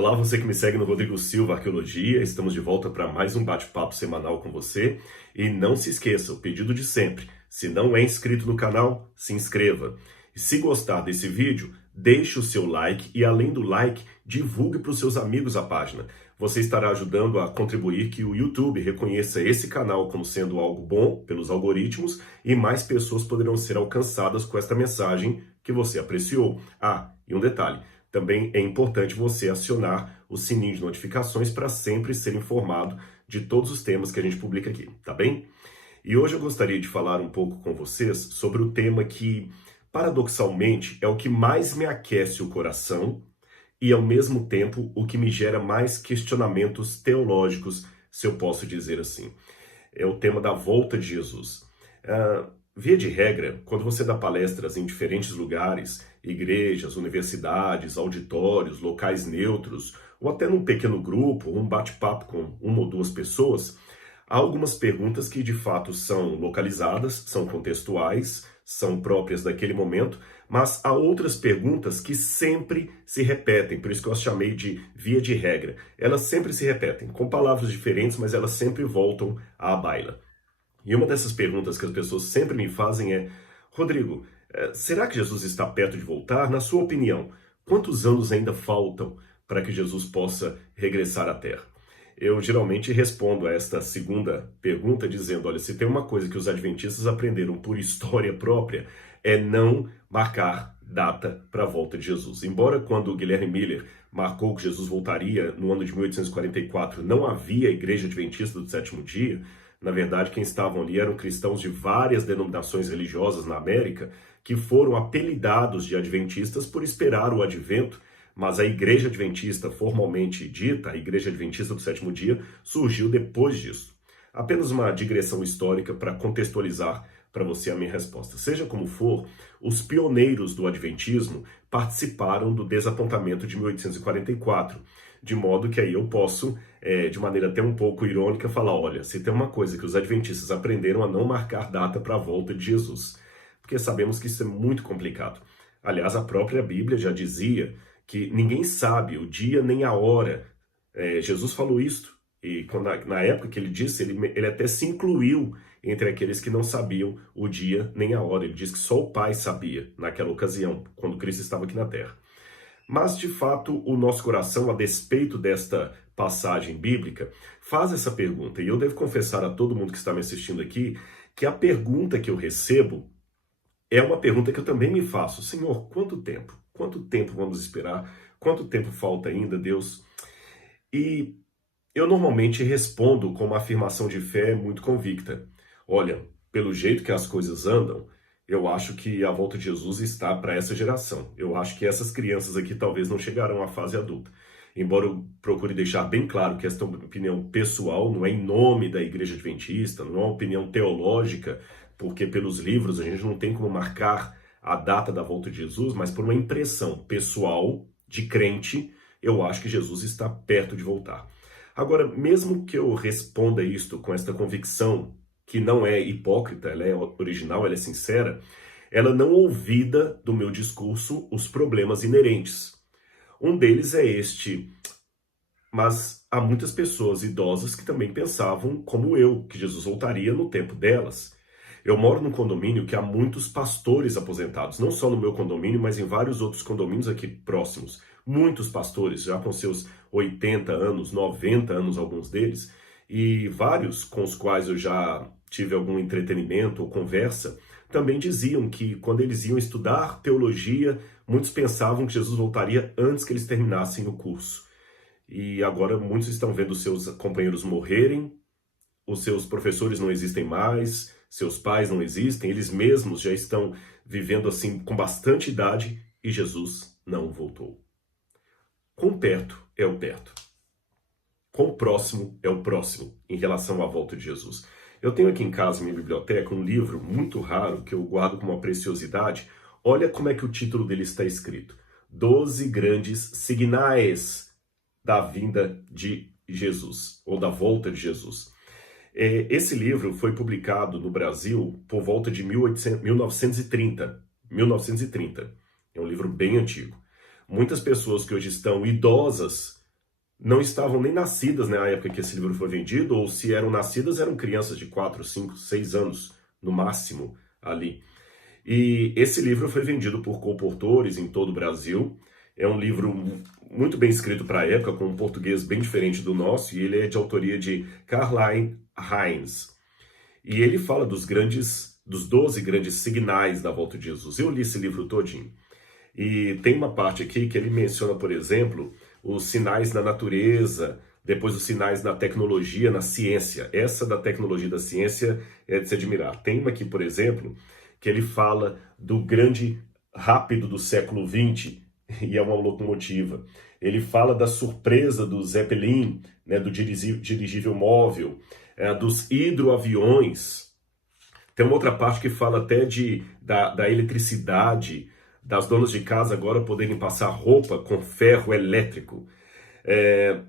Olá, você que me segue no Rodrigo Silva Arqueologia, estamos de volta para mais um bate-papo semanal com você. E não se esqueça, o pedido de sempre, se não é inscrito no canal, se inscreva. E se gostar desse vídeo, deixe o seu like e além do like, divulgue para os seus amigos a página. Você estará ajudando a contribuir que o YouTube reconheça esse canal como sendo algo bom pelos algoritmos e mais pessoas poderão ser alcançadas com esta mensagem que você apreciou. Ah, e um detalhe. Também é importante você acionar o sininho de notificações para sempre ser informado de todos os temas que a gente publica aqui, tá bem? E hoje eu gostaria de falar um pouco com vocês sobre o tema que, paradoxalmente, é o que mais me aquece o coração e, ao mesmo tempo, o que me gera mais questionamentos teológicos, se eu posso dizer assim. É o tema da volta de Jesus. Via de regra, quando você dá palestras em diferentes lugares, igrejas, universidades, auditórios, locais neutros, ou até num pequeno grupo, um bate-papo com uma ou duas pessoas, há algumas perguntas que de fato são localizadas, são contextuais, são próprias daquele momento, mas há outras perguntas que sempre se repetem, por isso que eu as chamei de via de regra. Elas sempre se repetem, com palavras diferentes, mas elas sempre voltam à baila. E uma dessas perguntas que as pessoas sempre me fazem é: Rodrigo, será que Jesus está perto de voltar? Na sua opinião, quantos anos ainda faltam para que Jesus possa regressar à Terra? Eu geralmente respondo a esta segunda pergunta dizendo: olha, se tem uma coisa que os adventistas aprenderam por história própria, é não marcar data para a volta de Jesus. Embora quando Guilherme Miller marcou que Jesus voltaria no ano de 1844, não havia igreja adventista do sétimo dia. Na verdade, quem estavam ali eram cristãos de várias denominações religiosas na América que foram apelidados de adventistas por esperar o advento, mas a Igreja Adventista, formalmente dita, a Igreja Adventista do Sétimo Dia, surgiu depois disso. Apenas uma digressão histórica para contextualizar para você a minha resposta. Seja como for, os pioneiros do adventismo participaram do desapontamento de 1844, de modo que aí eu posso, de maneira até um pouco irônica, falar: olha, se tem uma coisa que os adventistas aprenderam a não marcar data para a volta de Jesus, porque sabemos que isso é muito complicado. Aliás, a própria Bíblia já dizia que ninguém sabe o dia nem a hora. Jesus falou isto, e na época que ele disse, ele até se incluiu entre aqueles que não sabiam o dia nem a hora. Ele disse que só o Pai sabia naquela ocasião, quando Cristo estava aqui na Terra. Mas, de fato, o nosso coração, a despeito desta passagem bíblica, faz essa pergunta. E eu devo confessar a todo mundo que está me assistindo aqui que a pergunta que eu recebo é uma pergunta que eu também me faço. Senhor, quanto tempo? Quanto tempo vamos esperar? Quanto tempo falta ainda, Deus? E eu normalmente respondo com uma afirmação de fé muito convicta. Olha, pelo jeito que as coisas andam, eu acho que a volta de Jesus está para essa geração. Eu acho que essas crianças aqui talvez não chegarão à fase adulta. Embora eu procure deixar bem claro que esta é uma opinião pessoal, não é em nome da Igreja Adventista, não é uma opinião teológica, porque pelos livros a gente não tem como marcar a data da volta de Jesus, mas por uma impressão pessoal de crente, eu acho que Jesus está perto de voltar. Agora, mesmo que eu responda isto com esta convicção, que não é hipócrita, ela é original, ela é sincera, ela não ouvida do meu discurso os problemas inerentes. Um deles é este: mas há muitas pessoas idosas que também pensavam, como eu, que Jesus voltaria no tempo delas. Eu moro num condomínio que há muitos pastores aposentados, não só no meu condomínio, mas em vários outros condomínios aqui próximos. Muitos pastores, já com seus 80 anos, 90 anos, alguns deles, e vários com os quais eu já tive algum entretenimento ou conversa, também diziam que quando eles iam estudar teologia, muitos pensavam que Jesus voltaria antes que eles terminassem o curso. E agora muitos estão vendo seus companheiros morrerem, os seus professores não existem mais, seus pais não existem, eles mesmos já estão vivendo assim com bastante idade e Jesus não voltou. Quão perto é o perto? Quão próximo é o próximo em relação à volta de Jesus? Eu tenho aqui em casa, minha biblioteca, um livro muito raro que eu guardo como uma preciosidade. Olha como é que o título dele está escrito: 12 grandes sinais da vinda de Jesus, ou da volta de Jesus. Esse livro foi publicado no Brasil por volta de 1930. É um livro bem antigo. Muitas pessoas que hoje estão idosas não estavam nem nascidas na época que esse livro foi vendido, ou se eram nascidas, eram crianças de 4, 5, 6 anos, no máximo, ali. E esse livro foi vendido por colportores em todo o Brasil. É um livro muito bem escrito para a época, com um português bem diferente do nosso, e ele é de autoria de Karl Heinz. E ele fala dos 12 grandes signais da volta de Jesus. Eu li esse livro todinho. E tem uma parte aqui que ele menciona, por exemplo, os sinais na natureza, depois os sinais na tecnologia, na ciência. Essa da tecnologia e da ciência é de se admirar. Tem uma aqui, por exemplo, que ele fala do grande rápido do século XX, e é uma locomotiva. Ele fala da surpresa do Zeppelin, né, do dirigível móvel, dos hidroaviões. Tem uma outra parte que fala até da eletricidade, das donas de casa agora poderem passar roupa com ferro elétrico.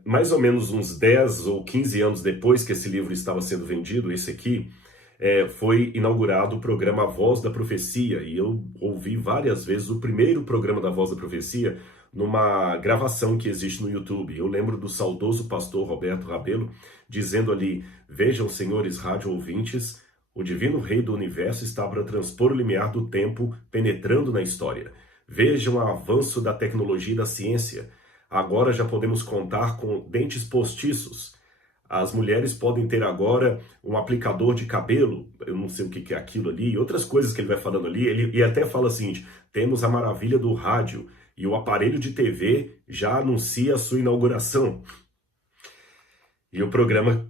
Mais ou menos uns 10 ou 15 anos depois que esse livro estava sendo vendido, esse aqui, foi inaugurado o programa A Voz da Profecia, e eu ouvi várias vezes o primeiro programa da Voz da Profecia numa gravação que existe no YouTube. Eu lembro do saudoso pastor Roberto Rabelo dizendo ali: vejam, senhores rádio ouvintes, o divino rei do universo está para transpor o limiar do tempo penetrando na história. Vejam o avanço da tecnologia e da ciência. Agora já podemos contar com dentes postiços. As mulheres podem ter agora um aplicador de cabelo, eu não sei o que é aquilo ali, e outras coisas que ele vai falando ali. Ele até fala o seguinte: temos a maravilha do rádio e o aparelho de TV já anuncia a sua inauguração. E o programa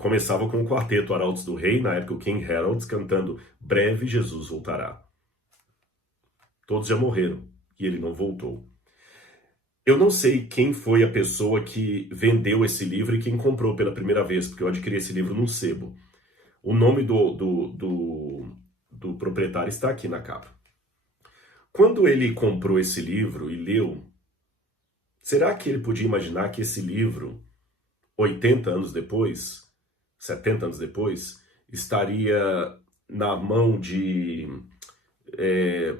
começava com o quarteto Arautos do Rei, na época o King Heralds, cantando Breve Jesus Voltará. Todos já morreram e ele não voltou. Eu não sei quem foi a pessoa que vendeu esse livro e quem comprou pela primeira vez, porque eu adquiri esse livro num sebo. O nome do proprietário está aqui na capa. Quando ele comprou esse livro e leu, será que ele podia imaginar que esse livro, 80 anos depois, 70 anos depois, estaria na mão de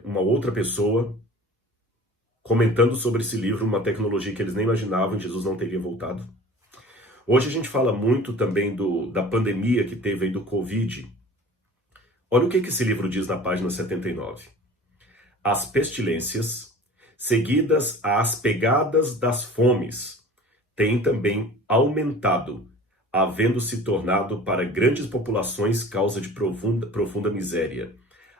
uma outra pessoa, comentando sobre esse livro, uma tecnologia que eles nem imaginavam, e Jesus não teria voltado? Hoje a gente fala muito também da pandemia que teve aí do Covid. Olha o que esse livro diz na página 79. As pestilências, seguidas às pegadas das fomes, têm também aumentado, havendo se tornado para grandes populações causa de profunda miséria.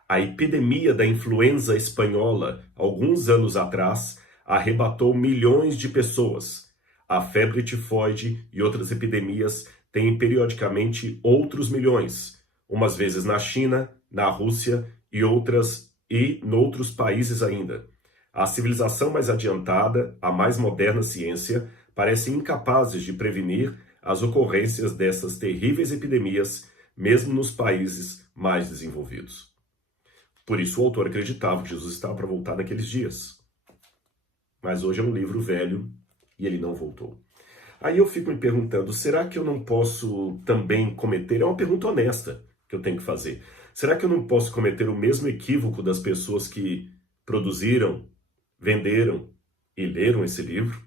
A epidemia da influenza espanhola, alguns anos atrás, arrebatou milhões de pessoas. A febre tifoide e outras epidemias têm periodicamente outros milhões, umas vezes na China, na Rússia e noutros países ainda. A civilização mais adiantada, a mais moderna ciência, parecem incapazes de prevenir as ocorrências dessas terríveis epidemias, mesmo nos países mais desenvolvidos. Por isso o autor acreditava que Jesus estava para voltar naqueles dias. Mas hoje é um livro velho e ele não voltou. Aí eu fico me perguntando, será que eu não posso também cometer? É uma pergunta honesta que eu tenho que fazer. Será que eu não posso cometer o mesmo equívoco das pessoas que produziram, venderam e leram esse livro?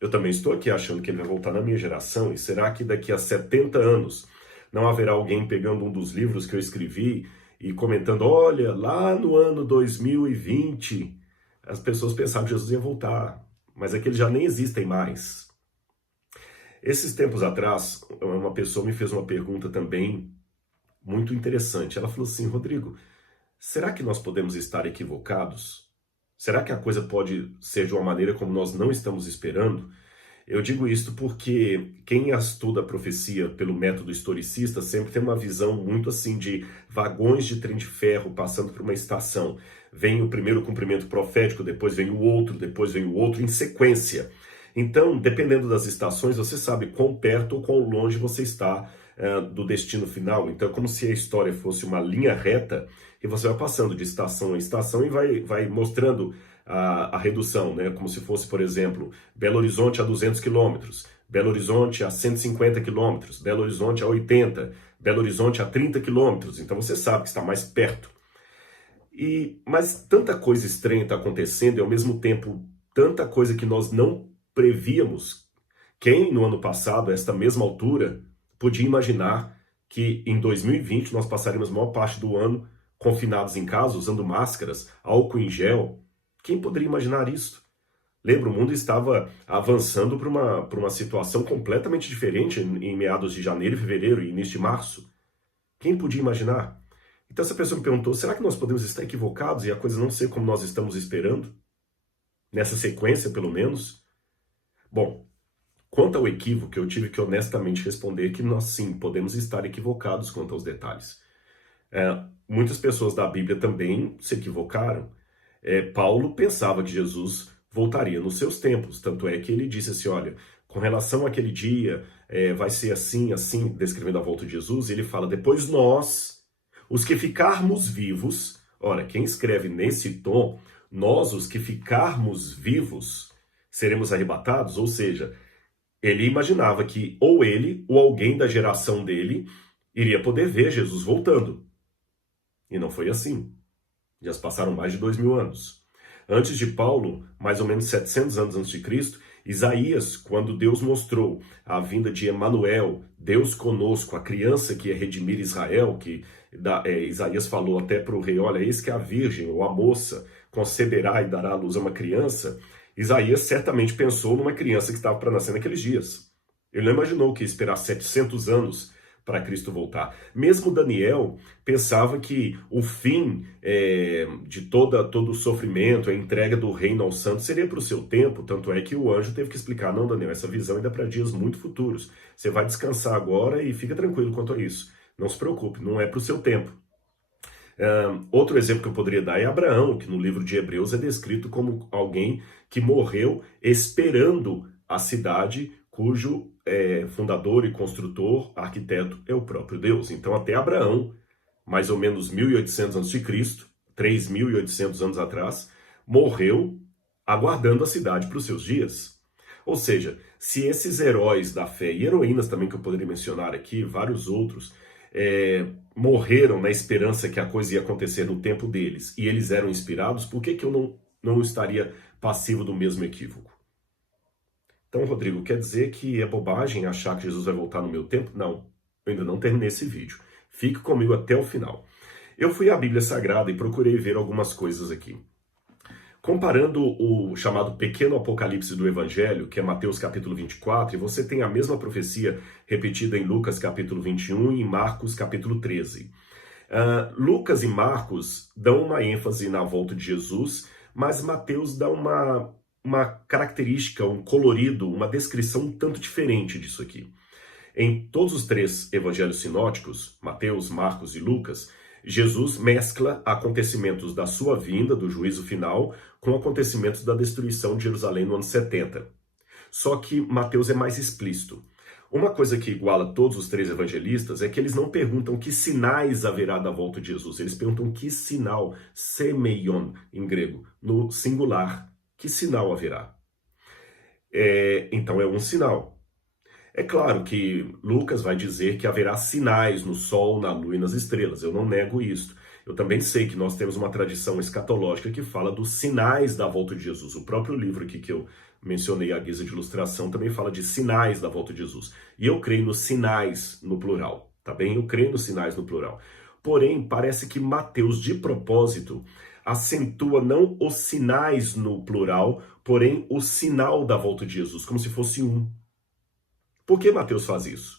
Eu também estou aqui achando que ele vai voltar na minha geração, e será que daqui a 70 anos não haverá alguém pegando um dos livros que eu escrevi e comentando: olha, lá no ano 2020, as pessoas pensavam que Jesus ia voltar, mas é que eles já nem existem mais. Esses tempos atrás, uma pessoa me fez uma pergunta também muito interessante. Ela falou assim: Rodrigo, será que nós podemos estar equivocados? Será que a coisa pode ser de uma maneira como nós não estamos esperando? Eu digo isto porque quem estuda a profecia pelo método historicista sempre tem uma visão muito assim de vagões de trem de ferro passando por uma estação. Vem o primeiro cumprimento profético, depois vem o outro em sequência. Então, dependendo das estações, você sabe quão perto ou quão longe você está do destino final. Então é como se a história fosse uma linha reta e você vai passando de estação em estação e vai mostrando a redução, né? Como se fosse, por exemplo, Belo Horizonte a 200 quilômetros, Belo Horizonte a 150 quilômetros, Belo Horizonte a 80, Belo Horizonte a 30 quilômetros. Então você sabe que está mais perto. Mas tanta coisa estranha está acontecendo e ao mesmo tempo tanta coisa que nós não prevíamos, Quem, no ano passado, a esta mesma altura, podia imaginar que em 2020 nós passaríamos a maior parte do ano confinados em casa, usando máscaras, álcool em gel? Quem poderia imaginar isso? Lembra, o mundo estava avançando para uma situação completamente diferente em meados de janeiro, fevereiro e início de março. Quem podia imaginar? Então essa pessoa me perguntou, será que nós podemos estar equivocados e a coisa não ser como nós estamos esperando? Nessa sequência, pelo menos? Bom, quanto ao equívoco, eu tive que honestamente responder que nós sim podemos estar equivocados quanto aos detalhes. Muitas pessoas da Bíblia também se equivocaram. Paulo pensava que Jesus voltaria nos seus tempos, tanto é que ele disse assim, olha, com relação àquele dia, vai ser assim, assim, descrevendo a volta de Jesus, e ele fala, depois nós, os que ficarmos vivos, ora, quem escreve nesse tom, nós, os que ficarmos vivos, seremos arrebatados, ou seja, ele imaginava que ou ele, ou alguém da geração dele, iria poder ver Jesus voltando. E não foi assim. Já se passaram mais de 2000 anos. Antes de Paulo, mais ou menos 700 anos antes de Cristo, Isaías, quando Deus mostrou a vinda de Emanuel, Deus conosco, a criança que ia redimir Israel, que Isaías falou até para o rei, olha, eis que a virgem ou a moça conceberá e dará à luz a uma criança. Isaías certamente pensou numa criança que estava para nascer naqueles dias. Ele não imaginou que ia esperar 700 anos para Cristo voltar. Mesmo Daniel pensava que o fim de todo o sofrimento, a entrega do reino aos santos seria para o seu tempo, tanto é que o anjo teve que explicar, não, Daniel, essa visão ainda é para dias muito futuros. Você vai descansar agora e fica tranquilo quanto a isso. Não se preocupe, não é para o seu tempo. Outro exemplo que eu poderia dar é Abraão, que no livro de Hebreus é descrito como alguém que morreu esperando a cidade cujo fundador e construtor, arquiteto, é o próprio Deus. Então até Abraão, mais ou menos 1800 a.C., 3.800 anos atrás, morreu aguardando a cidade para os seus dias. Ou seja, se esses heróis da fé e heroínas também que eu poderia mencionar aqui, vários outros, morreram na esperança que a coisa ia acontecer no tempo deles e eles eram inspirados, por que eu não estaria passivo do mesmo equívoco? Então, Rodrigo, quer dizer que é bobagem achar que Jesus vai voltar no meu tempo? Não, eu ainda não terminei esse vídeo. Fique comigo até o final. Eu fui à Bíblia Sagrada e procurei ver algumas coisas aqui. Comparando o chamado pequeno apocalipse do Evangelho, que é Mateus capítulo 24, e você tem a mesma profecia repetida em Lucas capítulo 21 e em Marcos capítulo 13. Lucas e Marcos dão uma ênfase na volta de Jesus, mas Mateus dá uma característica, um colorido, uma descrição um tanto diferente disso aqui. Em todos os três evangelhos sinóticos, Mateus, Marcos e Lucas, Jesus mescla acontecimentos da sua vinda, do juízo final, com acontecimentos da destruição de Jerusalém no ano 70. Só que Mateus é mais explícito. Uma coisa que iguala todos os três evangelistas é que eles não perguntam que sinais haverá da volta de Jesus. Eles perguntam que sinal, semeion em grego, no singular. Que sinal haverá? Então é um sinal. É claro que Lucas vai dizer que haverá sinais no sol, na lua e nas estrelas. Eu não nego isso. Eu também sei que nós temos uma tradição escatológica que fala dos sinais da volta de Jesus. O próprio livro aqui que eu mencionei à guisa de ilustração também fala de sinais da volta de Jesus. E eu creio nos sinais no plural, tá bem? Eu creio nos sinais no plural. Porém, parece que Mateus, de propósito, acentua não os sinais no plural, porém o sinal da volta de Jesus, como se fosse um. Por que Mateus faz isso?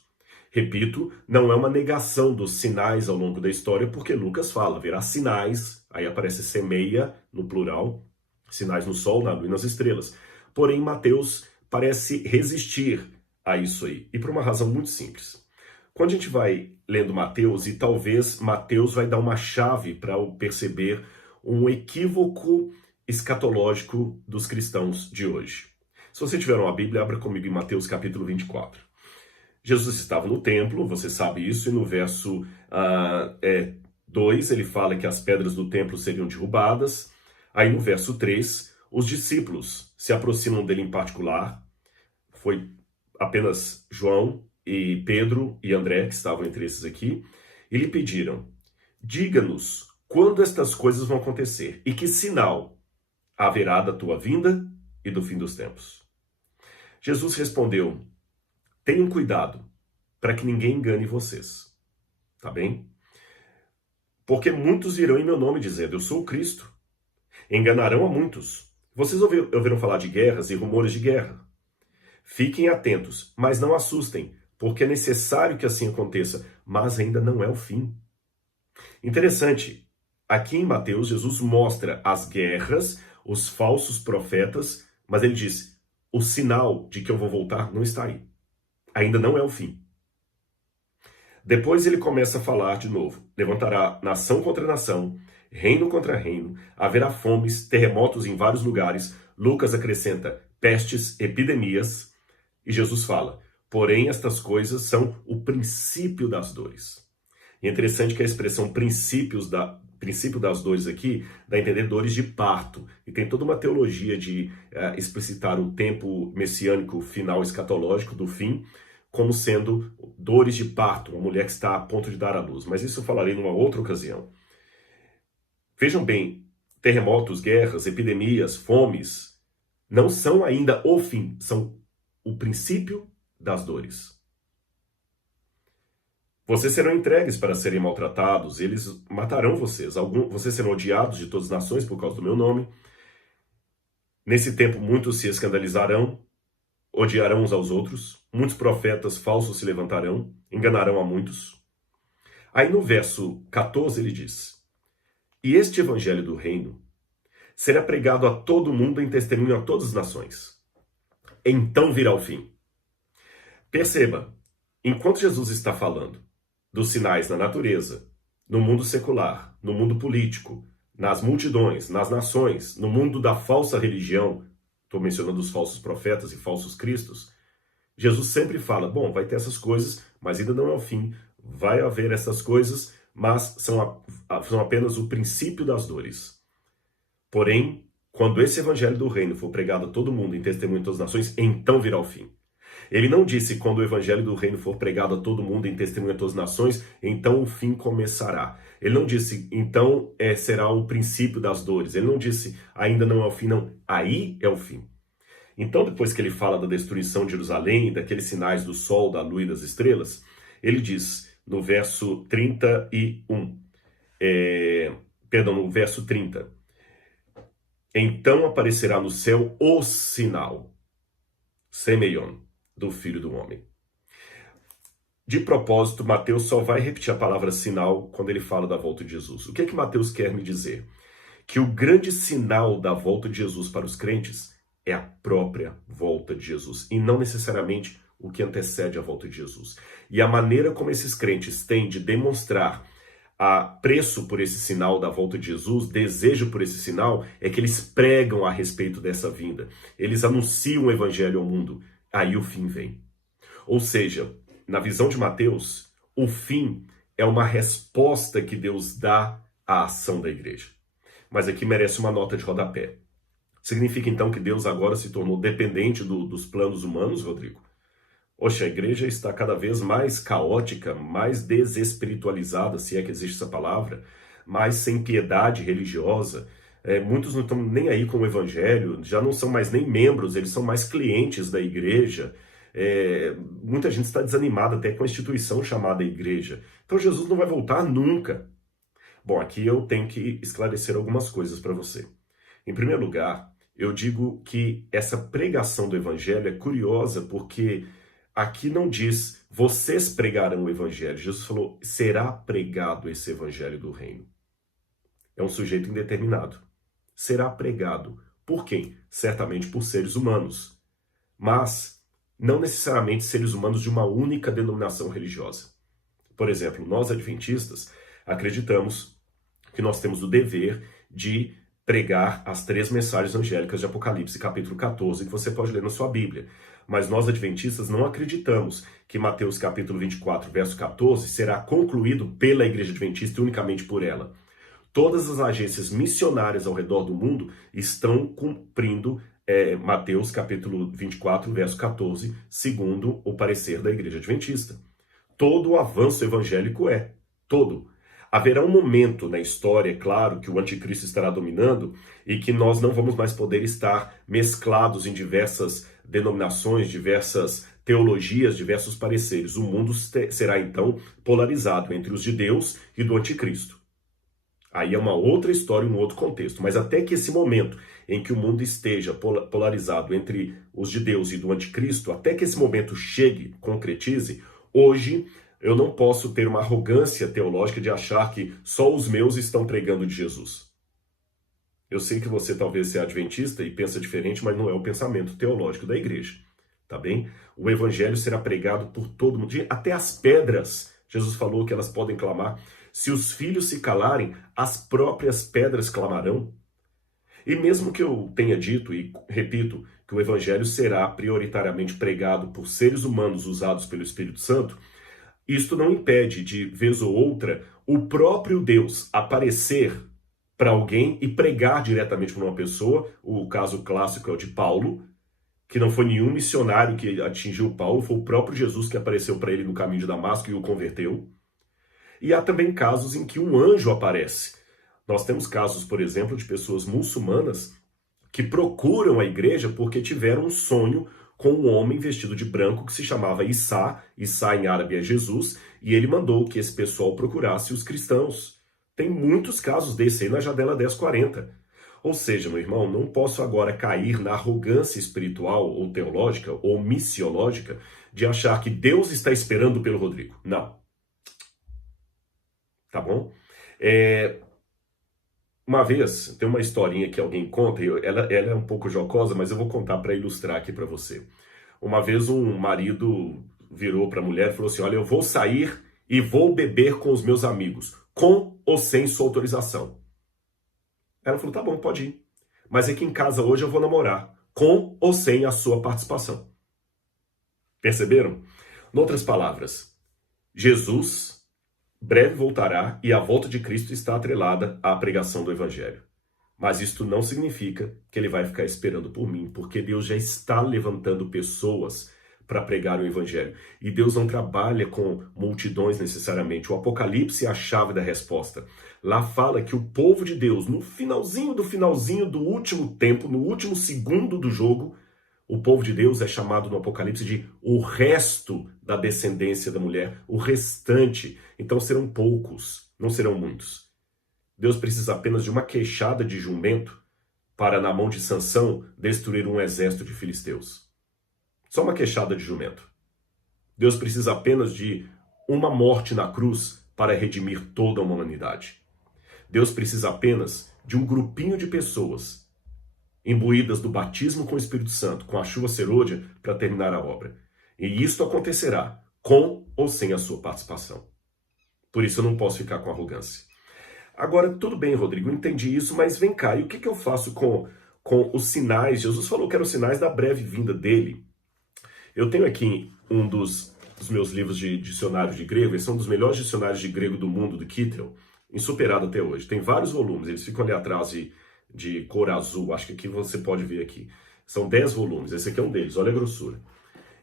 Repito, não é uma negação dos sinais ao longo da história, porque Lucas fala, haverá sinais, aí aparece semeia no plural, sinais no sol, na lua e nas estrelas. Porém, Mateus parece resistir a isso aí, e por uma razão muito simples. Quando a gente vai lendo Mateus, e talvez Mateus vai dar uma chave para perceber um equívoco escatológico dos cristãos de hoje. Se você tiver uma Bíblia, abra comigo em Mateus capítulo 24. Jesus estava no templo, você sabe isso, e no verso 2 ele fala que as pedras do templo seriam derrubadas. Aí no verso 3, os discípulos se aproximam dele em particular. Foi apenas João e Pedro e André que estavam entre esses aqui. E lhe pediram, diga-nos quando estas coisas vão acontecer e que sinal haverá da tua vinda e do fim dos tempos. Jesus respondeu: tenham cuidado para que ninguém engane vocês. Tá bem? Porque muitos virão em meu nome dizendo, eu sou o Cristo. Enganarão a muitos. Vocês ouviram falar de guerras e rumores de guerra. Fiquem atentos, mas não assustem, porque é necessário que assim aconteça, mas ainda não é o fim. Interessante, aqui em Mateus, Jesus mostra as guerras, os falsos profetas, mas ele diz, o sinal de que eu vou voltar não está aí. Ainda não é o fim. Depois ele começa a falar de novo. Levantará nação contra nação, reino contra reino, haverá fomes, terremotos em vários lugares. Lucas acrescenta pestes, epidemias. E Jesus fala, porém estas coisas são o princípio das dores. E é interessante que a expressão princípio das dores aqui dá a entender dores de parto. E tem toda uma teologia de explicitar o tempo messiânico final escatológico do fim, como sendo dores de parto, uma mulher que está a ponto de dar à luz. Mas isso eu falarei numa outra ocasião. Vejam bem, terremotos, guerras, epidemias, fomes, não são ainda o fim, são o princípio das dores. Vocês serão entregues para serem maltratados, eles matarão vocês. Vocês serão odiados de todas as nações por causa do meu nome. Nesse tempo muitos se escandalizarão, odiarão uns aos outros, muitos profetas falsos se levantarão, enganarão a muitos. Aí no verso 14 ele diz, e este evangelho do reino será pregado a todo mundo em testemunho a todas as nações. Então virá o fim. Perceba, enquanto Jesus está falando dos sinais na natureza, no mundo secular, no mundo político, nas multidões, nas nações, no mundo da falsa religião, estou mencionando os falsos profetas e falsos cristos, Jesus sempre fala, bom, vai ter essas coisas, mas ainda não é o fim. Vai haver essas coisas, mas são apenas o princípio das dores. Porém, quando esse evangelho do reino for pregado a todo mundo em testemunho de todas as nações, então virá o fim. Ele não disse, quando o evangelho do reino for pregado a todo mundo em testemunho de todas as nações, então o fim começará. Ele não disse, então será o princípio das dores. Ele não disse, ainda não é o fim, não. Aí é o fim. Então, depois que ele fala da destruição de Jerusalém, daqueles sinais do sol, da lua e das estrelas, ele diz, no verso 31, no verso 30, então aparecerá no céu o sinal, semeion, do Filho do Homem. De propósito, Mateus só vai repetir a palavra sinal quando ele fala da volta de Jesus. O que é que Mateus quer me dizer? Que o grande sinal da volta de Jesus para os crentes é a própria volta de Jesus, e não necessariamente o que antecede a volta de Jesus. E a maneira como esses crentes têm de demonstrar apreço por esse sinal da volta de Jesus, desejo por esse sinal, é que eles pregam a respeito dessa vinda. Eles anunciam o evangelho ao mundo. Aí o fim vem. Ou seja, na visão de Mateus, o fim é uma resposta que Deus dá à ação da igreja. Mas aqui merece uma nota de rodapé. Significa então que Deus agora se tornou dependente dos planos humanos, Rodrigo? Oxe, a igreja está cada vez mais caótica, mais desespiritualizada, se é que existe essa palavra, mais sem piedade religiosa. Muitos não estão nem aí com o evangelho, já não são mais nem membros, eles são mais clientes da igreja. Muita gente está desanimada até com a instituição chamada igreja. Então Jesus não vai voltar nunca. Bom, aqui eu tenho que esclarecer algumas coisas para você. Em primeiro lugar, eu digo que essa pregação do evangelho é curiosa porque aqui não diz, vocês pregarão o evangelho. Jesus falou, será pregado esse evangelho do reino. É um sujeito indeterminado. Será pregado. Por quem? Certamente por seres humanos. Mas não necessariamente seres humanos de uma única denominação religiosa. Por exemplo, nós adventistas acreditamos que nós temos o dever de pregar as 3 mensagens angélicas de Apocalipse, capítulo 14, que você pode ler na sua Bíblia. Mas nós adventistas não acreditamos que Mateus capítulo 24, verso 14, será concluído pela igreja adventista e unicamente por ela. Todas as agências missionárias ao redor do mundo estão cumprindo Mateus capítulo 24, verso 14, segundo o parecer da igreja adventista. Todo o avanço evangélico todo. Haverá um momento na história, claro, que o anticristo estará dominando e que nós não vamos mais poder estar mesclados em diversas denominações, diversas teologias, diversos pareceres. O mundo será então polarizado entre os de Deus e do anticristo. Aí é uma outra história, um outro contexto. Mas até que esse momento em que o mundo esteja polarizado entre os de Deus e do anticristo, até que esse momento chegue, concretize, hoje eu não posso ter uma arrogância teológica de achar que só os meus estão pregando de Jesus. Eu sei que você talvez seja adventista e pensa diferente, mas não é o pensamento teológico da igreja, tá bem? O evangelho será pregado por todo mundo, até as pedras. Jesus falou que elas podem clamar. Se os filhos se calarem, as próprias pedras clamarão. E mesmo que eu tenha dito, e repito, que o evangelho será prioritariamente pregado por seres humanos usados pelo Espírito Santo, isto não impede de, vez ou outra, o próprio Deus aparecer para alguém e pregar diretamente para uma pessoa. O caso clássico é o de Paulo, que não foi nenhum missionário que atingiu Paulo, foi o próprio Jesus que apareceu para ele no caminho de Damasco e o converteu. E há também casos em que um anjo aparece. Nós temos casos, por exemplo, de pessoas muçulmanas que procuram a igreja porque tiveram um sonho com um homem vestido de branco que se chamava Issa. Issa em árabe é Jesus, e ele mandou que esse pessoal procurasse os cristãos. Tem muitos casos desse aí na Janela 1040. Ou seja, meu irmão, não posso agora cair na arrogância espiritual ou teológica ou missiológica de achar que Deus está esperando pelo Rodrigo. Não. Tá bom? Uma vez, tem uma historinha que alguém conta, ela é um pouco jocosa, mas eu vou contar para ilustrar aqui para você. Uma vez um marido virou para a mulher e falou assim: olha, eu vou sair e vou beber com os meus amigos, com ou sem sua autorização. Ela falou: tá bom, pode ir. Mas aqui em casa hoje eu vou namorar, com ou sem a sua participação. Perceberam? Em outras palavras, Jesus breve voltará e a volta de Cristo está atrelada à pregação do Evangelho. Mas isto não significa que ele vai ficar esperando por mim, porque Deus já está levantando pessoas para pregar o Evangelho. E Deus não trabalha com multidões necessariamente. O Apocalipse é a chave da resposta. Lá fala que o povo de Deus, no finalzinho do último tempo, no último segundo do jogo, o povo de Deus é chamado no Apocalipse de o resto da descendência da mulher, o restante. Então serão poucos, não serão muitos. Deus precisa apenas de uma queixada de jumento para, na mão de Sansão, destruir um exército de filisteus. Só uma queixada de jumento. Deus precisa apenas de uma morte na cruz para redimir toda a humanidade. Deus precisa apenas de um grupinho de pessoas imbuídas do batismo com o Espírito Santo, com a chuva serôdia, para terminar a obra. E isto acontecerá com ou sem a sua participação. Por isso eu não posso ficar com arrogância. Agora, tudo bem, Rodrigo, eu entendi isso, mas vem cá, e o que eu faço com os sinais? Jesus falou que eram os sinais da breve vinda dele. Eu tenho aqui um dos meus livros de dicionário de grego, esse é um dos melhores dicionários de grego do mundo, do Kittel, insuperado até hoje. Tem vários volumes, eles ficam ali atrás de cor azul, acho que aqui você pode ver aqui. São 10 volumes, esse aqui é um deles, olha a grossura.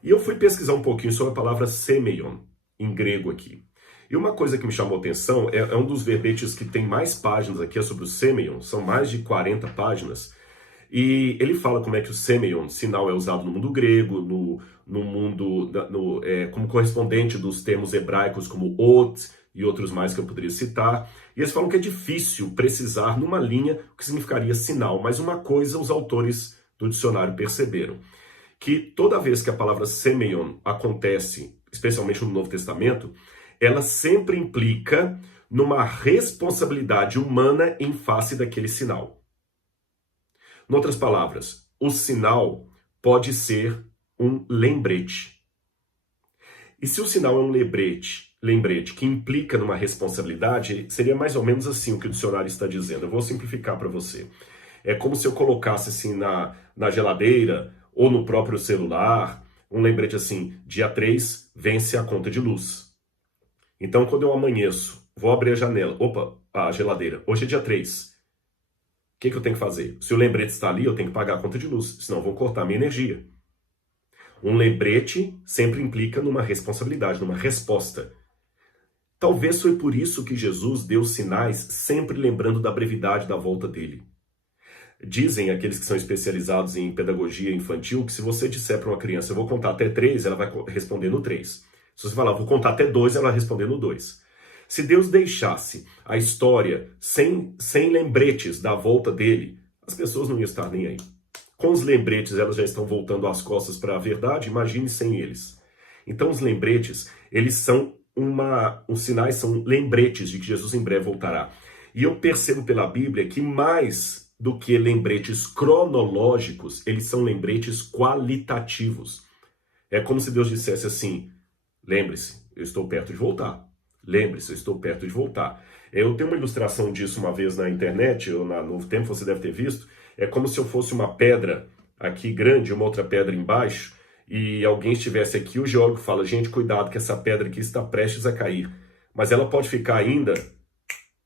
E eu fui pesquisar um pouquinho sobre a palavra semeion, em grego aqui. E uma coisa que me chamou a atenção é um dos verbetes que tem mais páginas aqui, é sobre o semeion, são mais de 40 páginas. E ele fala como é que o semeion, sinal, é usado no mundo grego, no mundo, como correspondente dos termos hebraicos como ot e outros mais que eu poderia citar. E eles falam que é difícil precisar numa linha o que significaria sinal, mas uma coisa os autores do dicionário perceberam, que toda vez que a palavra semeion acontece, especialmente no Novo Testamento, ela sempre implica numa responsabilidade humana em face daquele sinal. Em outras palavras, o sinal pode ser um lembrete. E se o sinal é um lembrete que implica numa responsabilidade, seria mais ou menos assim o que o dicionário está dizendo. Eu vou simplificar para você. É como se eu colocasse assim na geladeira ou no próprio celular um lembrete assim: dia 3 vence a conta de luz. Então, quando eu amanheço, vou abrir a janela, a geladeira, hoje é dia 3. O que eu tenho que fazer? Se o lembrete está ali, eu tenho que pagar a conta de luz, senão vão cortar a minha energia. Um lembrete sempre implica numa responsabilidade, numa resposta. Talvez foi por isso que Jesus deu sinais sempre lembrando da brevidade da volta dele. Dizem aqueles que são especializados em pedagogia infantil que se você disser para uma criança, eu vou contar até 3, ela vai responder no 3. Se você falar, vou contar até 2, ela vai responder no 2. Se Deus deixasse a história sem lembretes da volta dele, as pessoas não iam estar nem aí. Com os lembretes, elas já estão voltando as costas para a verdade, imagine sem eles. Então os lembretes, eles são os sinais são lembretes de que Jesus em breve voltará. E eu percebo pela Bíblia que mais do que lembretes cronológicos, eles são lembretes qualitativos. É como se Deus dissesse assim, lembre-se, eu estou perto de voltar. Lembre-se, eu estou perto de voltar. Eu tenho uma ilustração disso uma vez na internet, ou na Novo Tempo, você deve ter visto. É como se eu fosse uma pedra aqui grande, uma outra pedra embaixo, e alguém estivesse aqui, o geólogo fala, gente, cuidado que essa pedra aqui está prestes a cair. Mas ela pode ficar ainda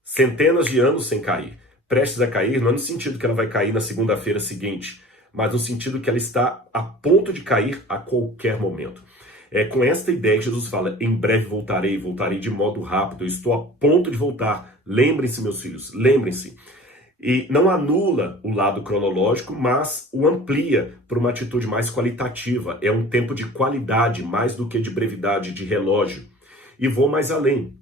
centenas de anos sem cair. Prestes a cair, não é no sentido que ela vai cair na segunda-feira seguinte, mas no sentido que ela está a ponto de cair a qualquer momento. É com esta ideia que Jesus fala, em breve voltarei, voltarei de modo rápido, eu estou a ponto de voltar. Lembrem-se, meus filhos, lembrem-se. E não anula o lado cronológico, mas o amplia para uma atitude mais qualitativa. É um tempo de qualidade, mais do que de brevidade de relógio. E vou mais além.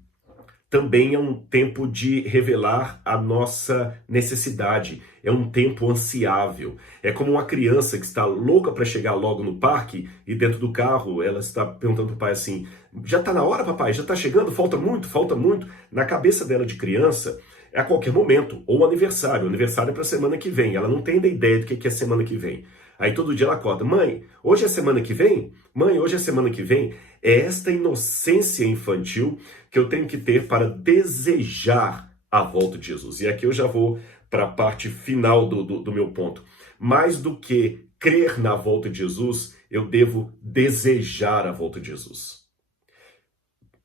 Também é um tempo de revelar a nossa necessidade. É um tempo ansiável. É como uma criança que está louca para chegar logo no parque e dentro do carro ela está perguntando para o pai assim, já está na hora, papai? Já está chegando? Falta muito, falta muito. Na cabeça dela de criança, é a qualquer momento. Ou aniversário. O aniversário é para a semana que vem. Ela não tem ideia do que é semana que vem. Aí todo dia ela acorda, mãe, hoje é semana que vem? Mãe, hoje é semana que vem? É esta inocência infantil que eu tenho que ter para desejar a volta de Jesus. E aqui eu já vou para a parte final do meu ponto. Mais do que crer na volta de Jesus, eu devo desejar a volta de Jesus.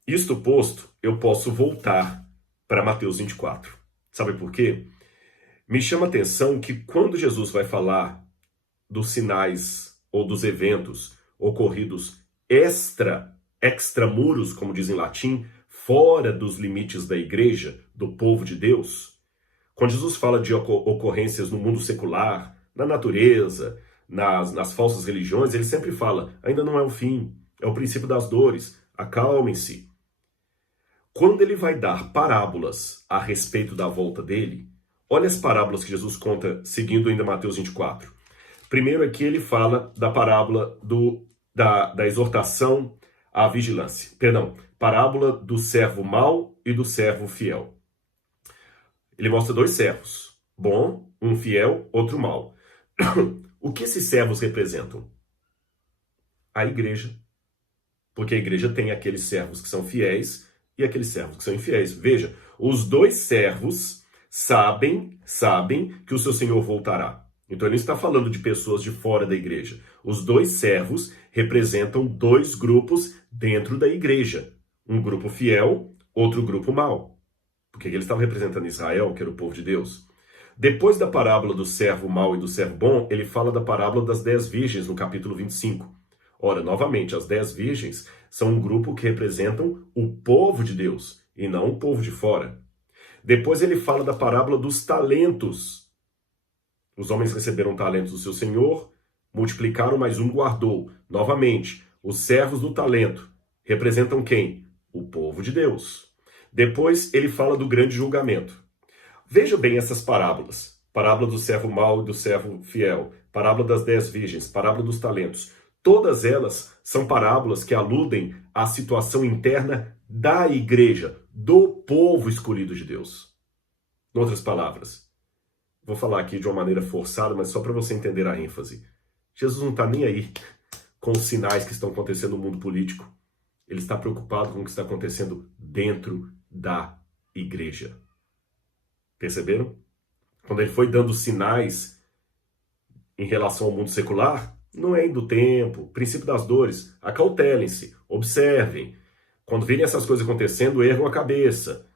Isto posto, eu posso voltar para Mateus 24. Sabe por quê? Me chama a atenção que quando Jesus vai falar dos sinais ou dos eventos ocorridos extramuros, como diz em latim, fora dos limites da igreja, do povo de Deus, quando Jesus fala de ocorrências no mundo secular, na natureza, nas falsas religiões, ele sempre fala, ainda não é o fim, é o princípio das dores, acalmem-se. Quando ele vai dar parábolas a respeito da volta dele, olha as parábolas que Jesus conta, seguindo ainda Mateus 24. Primeiro aqui ele fala da parábola da exortação à vigilância. Perdão, parábola do servo mau e do servo fiel. Ele mostra dois servos, bom, um fiel, outro mau. O que esses servos representam? A igreja. Porque a igreja tem aqueles servos que são fiéis e aqueles servos que são infiéis. Veja, os dois servos sabem que o seu Senhor voltará. Então ele não está falando de pessoas de fora da igreja. Os dois servos representam dois grupos dentro da igreja. Um grupo fiel, outro grupo mau. Porque ele estava representando Israel, que era o povo de Deus. Depois da parábola do servo mau e do servo bom, ele fala da parábola das 10 virgens no capítulo 25. Ora, novamente, as 10 virgens são um grupo que representam o povo de Deus e não o povo de fora. Depois ele fala da parábola dos talentos. Os homens receberam talentos do seu senhor, multiplicaram, mas um guardou. Novamente, os servos do talento representam quem? O povo de Deus. Depois ele fala do grande julgamento. Veja bem essas parábolas. Parábola do servo mau e do servo fiel. Parábola das 10 virgens. Parábola dos talentos. Todas elas são parábolas que aludem à situação interna da igreja, do povo escolhido de Deus. Em outras palavras, vou falar aqui de uma maneira forçada, mas só para você entender a ênfase. Jesus não está nem aí com os sinais que estão acontecendo no mundo político. Ele está preocupado com o que está acontecendo dentro da igreja. Perceberam? Quando ele foi dando sinais em relação ao mundo secular, não é do tempo, princípio das dores, acautelem-se, observem. Quando virem essas coisas acontecendo, ergam a cabeça.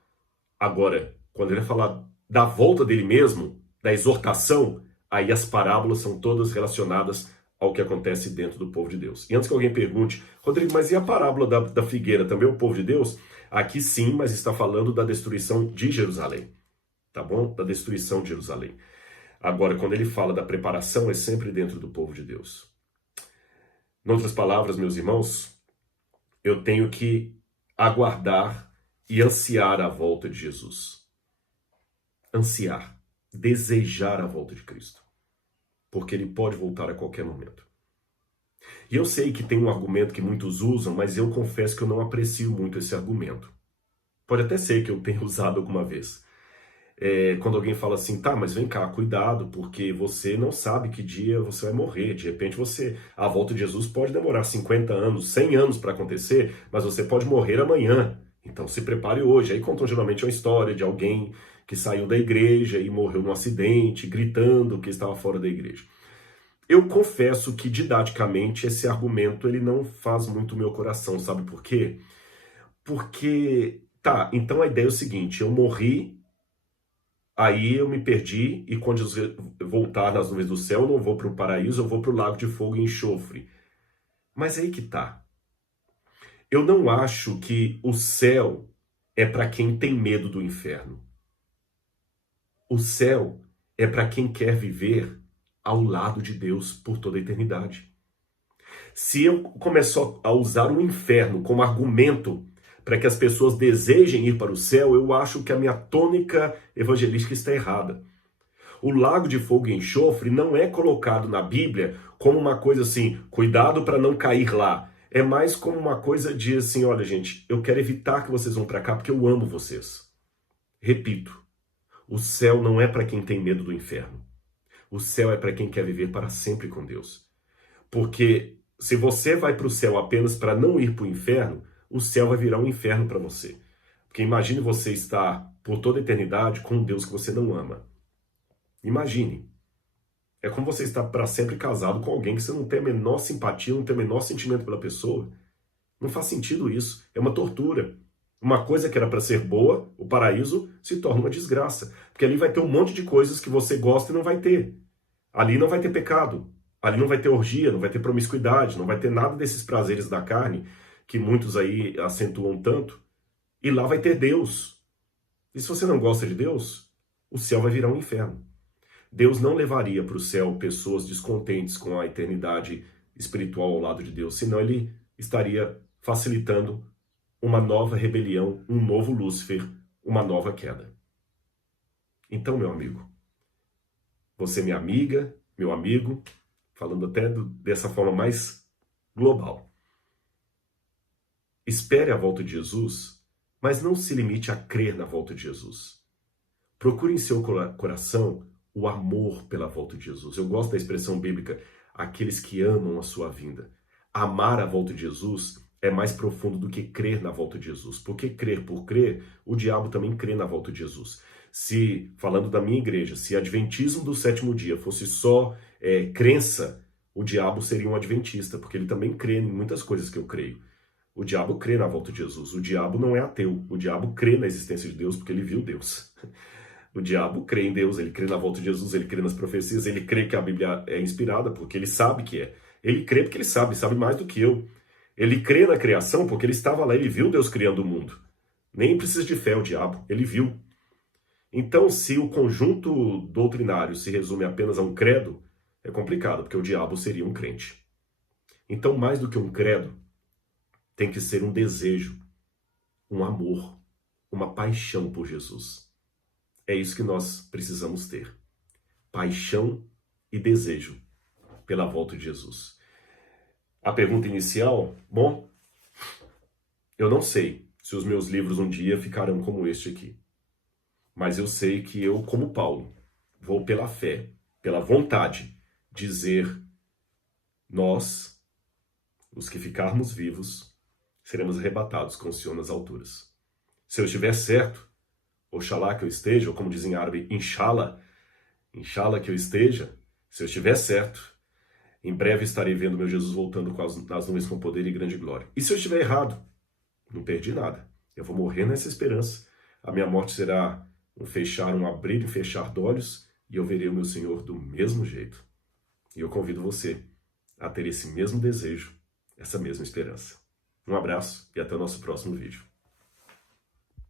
Agora, quando ele vai falar da volta dele mesmo, da exortação, aí as parábolas são todas relacionadas ao que acontece dentro do povo de Deus. E antes que alguém pergunte, Rodrigo, mas e a parábola da figueira, também é o povo de Deus? Aqui sim, mas está falando da destruição de Jerusalém. Tá bom? Da destruição de Jerusalém. Agora, quando ele fala da preparação, é sempre dentro do povo de Deus. Em outras palavras, meus irmãos, eu tenho que aguardar e ansiar a volta de Jesus. Ansiar, desejar a volta de Cristo. Porque ele pode voltar a qualquer momento. E eu sei que tem um argumento que muitos usam, mas eu confesso que eu não aprecio muito esse argumento. Pode até ser que eu tenha usado alguma vez. Quando alguém fala assim, tá, mas vem cá, cuidado, porque você não sabe que dia você vai morrer. De repente a volta de Jesus pode demorar 50 anos, 100 anos para acontecer, mas você pode morrer amanhã. Então se prepare hoje. Aí contam geralmente uma história de alguém que saiu da igreja e morreu num acidente, gritando que estava fora da igreja. Eu confesso que didaticamente esse argumento ele não faz muito o meu coração, sabe por quê? Porque, tá, então a ideia é o seguinte, eu morri, aí eu me perdi e quando Jesus voltar nas nuvens do céu, eu não vou para o paraíso, eu vou para o lago de fogo e enxofre. Mas aí que tá. Eu não acho que o céu é para quem tem medo do inferno. O céu é para quem quer viver ao lado de Deus por toda a eternidade. Se eu começar a usar o inferno como argumento para que as pessoas desejem ir para o céu, eu acho que a minha tônica evangelística está errada. O lago de fogo e enxofre não é colocado na Bíblia como uma coisa assim, cuidado para não cair lá. É mais como uma coisa de assim, olha gente, eu quero evitar que vocês vão para cá porque eu amo vocês. Repito, o céu não é para quem tem medo do inferno. O céu é para quem quer viver para sempre com Deus. Porque se você vai para o céu apenas para não ir para o inferno, o céu vai virar um inferno para você. Porque imagine você estar por toda a eternidade com um Deus que você não ama. Imagine. É como você estar para sempre casado com alguém que você não tem a menor simpatia, não tem o menor sentimento pela pessoa. Não faz sentido isso. É uma tortura. Uma coisa que era para ser boa, o paraíso, se torna uma desgraça. Porque ali vai ter um monte de coisas que você gosta e não vai ter. Ali não vai ter pecado. Ali não vai ter orgia, não vai ter promiscuidade, não vai ter nada desses prazeres da carne que muitos aí acentuam tanto. E lá vai ter Deus. E se você não gosta de Deus, o céu vai virar um inferno. Deus não levaria para o céu pessoas descontentes com a eternidade espiritual ao lado de Deus, senão ele estaria facilitando uma nova rebelião, um novo Lúcifer, uma nova queda. Então, meu amigo, você minha amiga, meu amigo, falando até dessa forma mais global. Espere a volta de Jesus, mas não se limite a crer na volta de Jesus. Procure em seu coração o amor pela volta de Jesus. Eu gosto da expressão bíblica, aqueles que amam a sua vinda. Amar a volta de Jesus é mais profundo do que crer na volta de Jesus. Porque crer por crer, o diabo também crê na volta de Jesus. Se, falando da minha igreja, se adventismo do sétimo dia fosse só crença, o diabo seria um adventista, porque ele também crê em muitas coisas que eu creio. O diabo crê na volta de Jesus. O diabo não é ateu. O diabo crê na existência de Deus porque ele viu Deus. O diabo crê em Deus, ele crê na volta de Jesus, ele crê nas profecias, ele crê que a Bíblia é inspirada porque ele sabe que é. Ele crê porque ele sabe mais do que eu. Ele crê na criação porque ele estava lá, ele viu Deus criando o mundo. Nem precisa de fé o diabo, ele viu. Então, se o conjunto doutrinário se resume apenas a um credo, é complicado, porque o diabo seria um crente. Então, mais do que um credo, tem que ser um desejo, um amor, uma paixão por Jesus. É isso que nós precisamos ter. Paixão e desejo pela volta de Jesus. A pergunta inicial, bom, eu não sei se os meus livros um dia ficarão como este aqui. Mas eu sei que eu, como Paulo, vou pela fé, pela vontade, dizer, nós, os que ficarmos vivos, seremos arrebatados com o Senhor nas alturas. Se eu estiver certo, oxalá que eu esteja, ou como dizem em árabe, inshallah que eu esteja, se eu estiver certo, em breve estarei vendo meu Jesus voltando nas nuvens com poder e grande glória. E se eu estiver errado, não perdi nada. Eu vou morrer nessa esperança. A minha morte será um abrir e fechar de olhos, e eu verei o meu Senhor do mesmo jeito. E eu convido você a ter esse mesmo desejo, essa mesma esperança. Um abraço e até o nosso próximo vídeo.